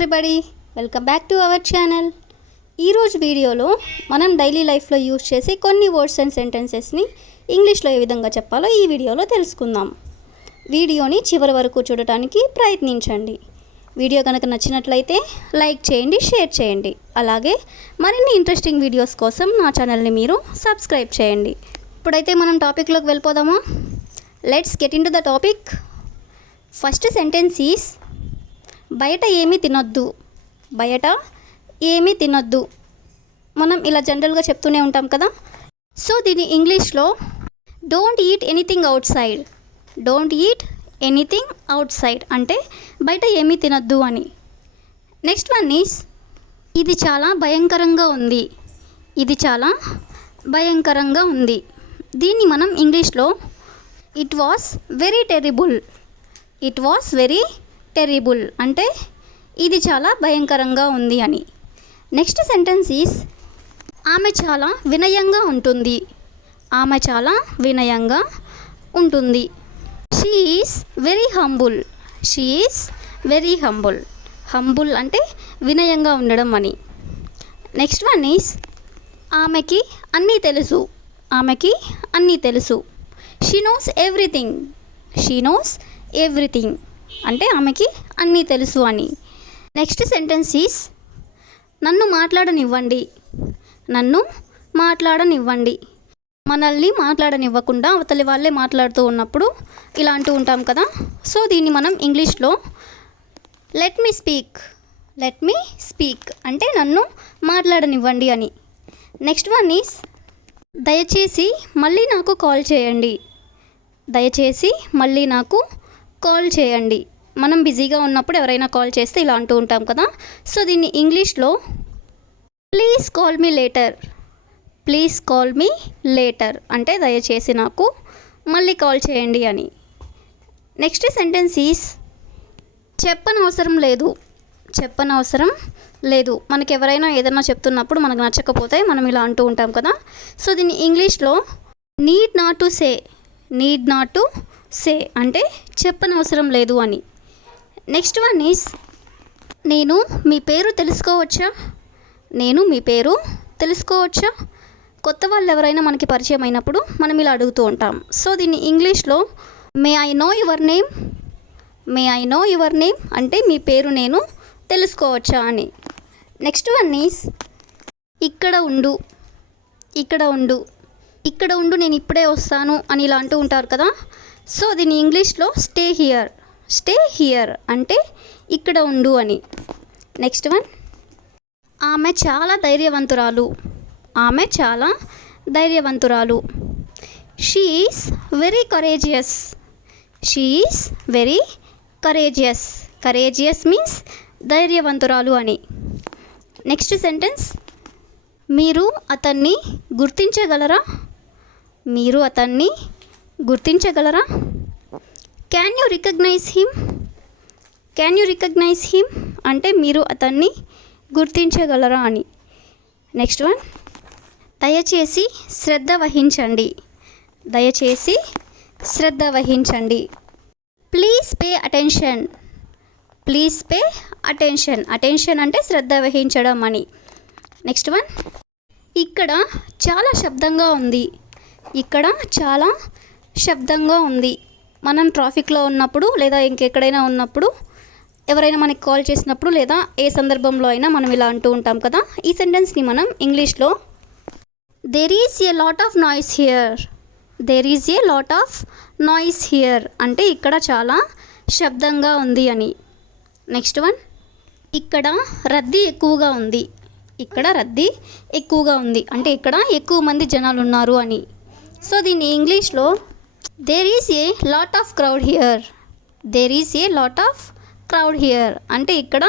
Everybody, welcome back to our channel. ఈరోజు వీడియోలో మనం డైలీ లైఫ్లో యూజ్ చేసే కొన్ని వర్డ్స్ అండ్ సెంటెన్సెస్ని ఇంగ్లీష్లో ఏ విధంగా చెప్పాలో ఈ వీడియోలో తెలుసుకుందాం. వీడియోని చివరి వరకు చూడటానికి ప్రయత్నించండి. వీడియో కనుక నచ్చినట్లయితే లైక్ చేయండి, షేర్ చేయండి. అలాగే మరిన్ని ఇంట్రెస్టింగ్ వీడియోస్ కోసం నా ఛానల్ని మీరు సబ్స్క్రైబ్ చేయండి. ఇప్పుడైతే మనం టాపిక్లోకి వెళ్ళిపోదామా? Let's get in to the topic. First sentence is బయట ఏమీ తినొద్దు. బయట ఏమీ తినొద్దు మనం ఇలా జనరల్గా చెప్తూనే ఉంటాం కదా. సో దీని ఇంగ్లీష్లో don't eat anything out side. Don't eat anything out side అంటే బయట ఏమీ తినొద్దు అని. నెక్స్ట్ వన్ ఈస్ ఇది చాలా భయంకరంగా ఉంది. ఇది చాలా భయంకరంగా ఉంది. దీన్ని మనం ఇంగ్లీష్లో it was very terrible. It was very terrible అంటే ఇది చాలా భయంకరంగా ఉంది అని. నెక్స్ట్ సెంటెన్స్ ఈస్ ఆమె చాలా వినయంగా ఉంటుంది. ఆమె చాలా వినయంగా ఉంటుంది. She is very humble. She is very humble. Humble అంటే వినయంగా ఉండడం అని. నెక్స్ట్ వన్ ఈస్ ఆమెకి అన్నీ తెలుసు. ఆమెకి అన్నీ తెలుసు. She knows everything. She knows everything అంటే ఆమెకి అన్నీ తెలుసు అని. నెక్స్ట్ సెంటెన్స్ ఈస్ నన్ను మాట్లాడనివ్వండి. నన్ను మాట్లాడనివ్వండి. మనల్ని మాట్లాడనివ్వకుండా అవతలి వాళ్ళే మాట్లాడుతూ ఉన్నప్పుడు ఇలా అంటూ ఉంటాం కదా. సో దీన్ని మనం ఇంగ్లీష్లో let me speak. Let me speak అంటే నన్ను మాట్లాడనివ్వండి అని. నెక్స్ట్ వన్ ఈస్ దయచేసి మళ్ళీ నాకు కాల్ చేయండి. దయచేసి మళ్ళీ నాకు కాల్ చేయండి. మనం బిజీగా ఉన్నప్పుడు ఎవరైనా కాల్ చేస్తే ఇలా అంటూ ఉంటాం కదా. సో దీన్ని ఇంగ్లీష్లో please call me later. Please call me later అంటే దయచేసి నాకు మళ్ళీ కాల్ చేయండి అని. నెక్స్ట్ సెంటెన్స్ ఈస్ చెప్పనవసరం లేదు. చెప్పనవసరం లేదు మనకి ఎవరైనా ఏదైనా చెప్తున్నప్పుడు మనకు నచ్చకపోతే మనం ఇలా అంటూ ఉంటాం కదా. సో దీన్ని ఇంగ్లీష్లో need not to say. Need not to say అంటే చెప్పనవసరం లేదు అని. నెక్స్ట్ వన్ ఈస్ నేను మీ పేరు తెలుసుకోవచ్చా. నేను మీ పేరు తెలుసుకోవచ్చా. కొత్త వాళ్ళు ఎవరైనా మనకి పరిచయం అయినప్పుడు మనం ఇలా అడుగుతూ ఉంటాం. సో దీన్ని ఇంగ్లీష్లో may I know your name. May I know your name అంటే మీ పేరు నేను తెలుసుకోవచ్చా అని. నెక్స్ట్ వన్ ఈస్ ఇక్కడ ఉండు. ఇక్కడ ఉండు. ఇక్కడ ఉండు నేను ఇప్పుడే వస్తాను అని ఇలా అంటూ ఉంటారు కదా. సో దీన్ని ఇంగ్లీష్లో స్టే హియర్. స్టే హియర్ అంటే ఇక్కడ ఉండు అని. నెక్స్ట్ వన్ ఆమె చాలా ధైర్యవంతురాలు. ఆమె చాలా ధైర్యవంతురాలు. She is very courageous. She is very courageous. Courageous means ధైర్యవంతురాలు అని. నెక్స్ట్ సెంటెన్స్ మీరు అతన్ని గుర్తించగలరా. మీరు అతన్ని గుర్తించగలరా. Can you recognise him. Can you recognise him అంటే మీరు అతన్ని గుర్తించగలరా అని. నెక్స్ట్ వన్ దయచేసి శ్రద్ధ వహించండి. దయచేసి శ్రద్ధ వహించండి. Please pay attention. Please pay attention. Attention అంటే శ్రద్ధ వహించడం అని. నెక్స్ట్ వన్ ఇక్కడ చాలా శబ్దంగా ఉంది. ఇక్కడ చాలా శబ్దంగా ఉంది మనం ట్రాఫిక్లో ఉన్నప్పుడు లేదా ఇంకెక్కడైనా ఉన్నప్పుడు ఎవరైనా మనకి కాల్ చేసినప్పుడు లేదా ఏ సందర్భంలో అయినా మనం ఇలా అంటూ ఉంటాం కదా. ఈ సెంటెన్స్ని మనం ఇంగ్లీష్లో there is a lot of noise here. There is a lot of noise here అంటే ఇక్కడ చాలా శబ్దంగా ఉంది అని. నెక్స్ట్ వన్ ఇక్కడ రద్దీ ఎక్కువగా ఉంది. ఇక్కడ రద్దీ ఎక్కువగా ఉంది అంటే ఇక్కడ ఎక్కువ మంది జనాలు ఉన్నారు అని. సో దీన్ని ఇంగ్లీష్లో there is a lot of crowd here. There is a lot of crowd here అంటే ఇక్కడ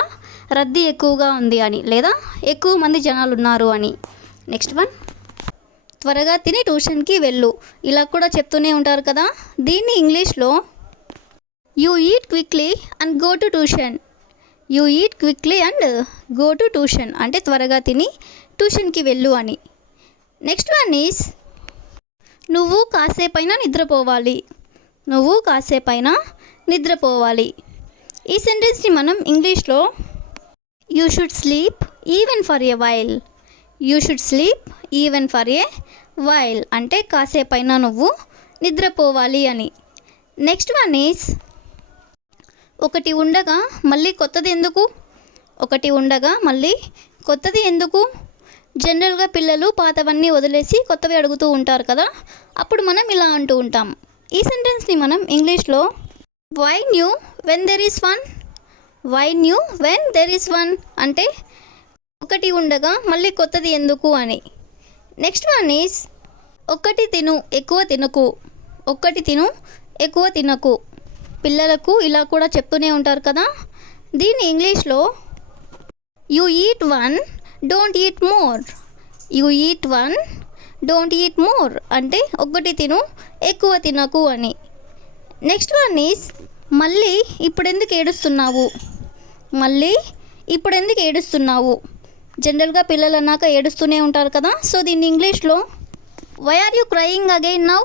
రద్దీ ఎక్కువగా ఉంది అని లేదా ఎక్కువ మంది జనాలు ఉన్నారు అని. నెక్స్ట్ వన్ త్వరగా తిని ట్యూషన్కి వెళ్ళు. ఇలా కూడా చెప్తూనే ఉంటారు కదా. దీన్ని ఇంగ్లీష్లో you eat quickly and go to tuition. You eat quickly and go to tuition అంటే త్వరగా తిని ట్యూషన్కి వెళ్ళు అని. నెక్స్ట్ వన్ ఈస్ నువ్వు కాసేపైనా నిద్రపోవాలి. నువ్వు కాసేపైనా నిద్రపోవాలి. ఈ సెంటెన్స్ని మనం ఇంగ్లీష్లో you should sleep even for a while. You should sleep even for a while అంటే కాసేపైనా నువ్వు నిద్రపోవాలి అని. నెక్స్ట్ వన్ ఈజ్ ఒకటి ఉండగా మళ్ళీ కొత్తది ఎందుకు. ఒకటి ఉండగా మళ్ళీ కొత్తది ఎందుకు. జనరల్గా పిల్లలు పాతవన్నీ వదిలేసి కొత్తవి అడుగుతూ ఉంటారు కదా, అప్పుడు మనం ఇలా అంటూ ఉంటాం. ఈ సెంటెన్స్ని మనం ఇంగ్లీష్లో why new when there is one. Why new when there is one అంటే ఒకటి ఉండగా మళ్ళీ కొత్తది ఎందుకు అని. నెక్స్ట్ వన్ ఈజ్ ఒక్కటి తిను ఎక్కువ తినకు. ఒక్కటి తిను ఎక్కువ తినకు. పిల్లలకు ఇలా కూడా చెప్తూనే ఉంటారు కదా, దీన్ని ఇంగ్లీష్లో you eat one don't eat more. You eat one don't eat more అంటే ఒక్కటి తిను ఎక్కువ తినకు అని. నెక్స్ట్ వన్ ఈజ్ మళ్ళీ ఇప్పుడెందుకు ఏడుస్తున్నావు. మళ్ళీ ఇప్పుడెందుకు ఏడుస్తున్నావు. జనరల్గా పిల్లలు అన్నాక ఏడుస్తూనే ఉంటారు కదా, సో దీన్ని ఇంగ్లీష్లో why are you crying again now.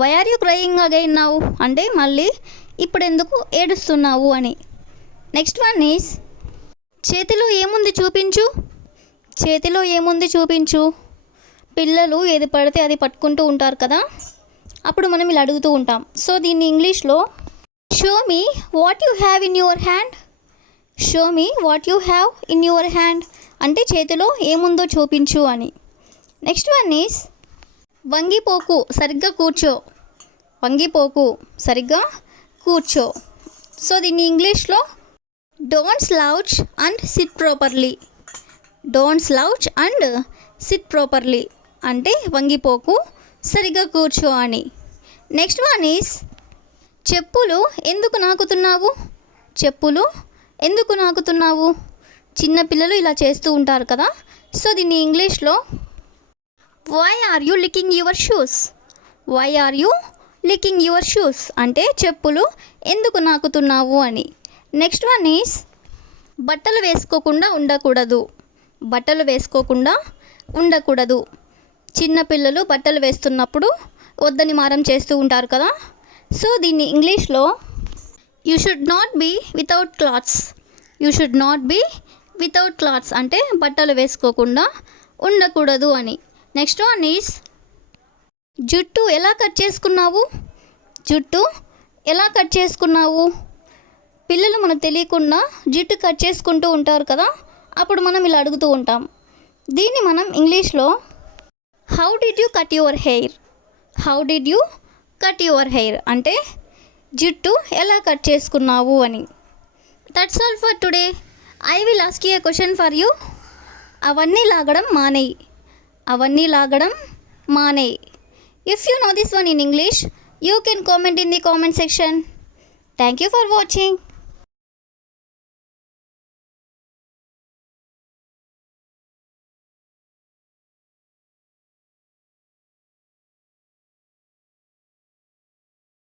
Why are you crying again now అంటే మళ్ళీ ఇప్పుడెందుకు ఏడుస్తున్నావు అని. నెక్స్ట్ వన్ ఈజ్ చేతిలో ఏముంది చూపించు. చేతిలో ఏముంది చూపించు. పిల్లలు ఏది పడితే అది పట్టుకుంటూ ఉంటారు కదా, అప్పుడు మనం ఇలా అడుగుతూ ఉంటాం. సో దీన్ని ఇంగ్లీష్లో show me what you have in your hand. Show me what you have in your hand అంటే చేతిలో ఏముందో చూపించు అని. నెక్స్ట్ వన్ ఈజ్ వంగిపోకు సరిగ్గా కూర్చో. వంగిపోకు సరిగ్గా కూర్చో. సో దీన్ని ఇంగ్లీష్లో don't slouch and sit properly. Don't slouch and sit properly అంటే వంగిపోకు సరిగ్గా కూర్చో అని. నెక్స్ట్ వన్ ఈజ్ చెప్పులు ఎందుకు నాకుతున్నావు. చెప్పులు ఎందుకు నాకుతున్నావు. చిన్నపిల్లలు ఇలా చేస్తూ ఉంటారు కదా, సో దీన్ని ఇంగ్లీష్లో why are you licking your shoes. Why are you licking your shoes అంటే చెప్పులు ఎందుకు నాకుతున్నావు అని. నెక్స్ట్ వన్ ఈజ్ బట్టలు వేసుకోకుండా ఉండకూడదు. బట్టలు వేసుకోకుండా ఉండకూడదు. చిన్నపిల్లలు బట్టలు వేస్తున్నప్పుడు వద్దని మారం చేస్తూ ఉంటారు కదా, సో దీన్ని ఇంగ్లీష్లో you should not be without clothes. You should not be without clothes అంటే బట్టలు వేసుకోకుండా ఉండకూడదు అని. నెక్స్ట్ వన్ ఈజ్ జుట్టు ఎలా కట్ చేసుకున్నావు. జుట్టు ఎలా కట్ చేసుకున్నావు. పిల్లలు మనకు తెలియకుండా జుట్టు కట్ చేసుకుంటూ ఉంటారు కదా, అప్పుడు మనం ఇలా అడుగుతూ ఉంటాం. దీన్ని మనం ఇంగ్లీష్లో how did you cut your hair. How did you cut your hair అంటే జుట్టు ఎలా కట్ చేసుకున్నావు అని. That's all for today. I will ask you a question for you. అవన్నీ లాగడం మానేయి. అవన్నీ లాగడం మానేయి. If you know this one in English, you can comment in the comment section. Thank you for watching.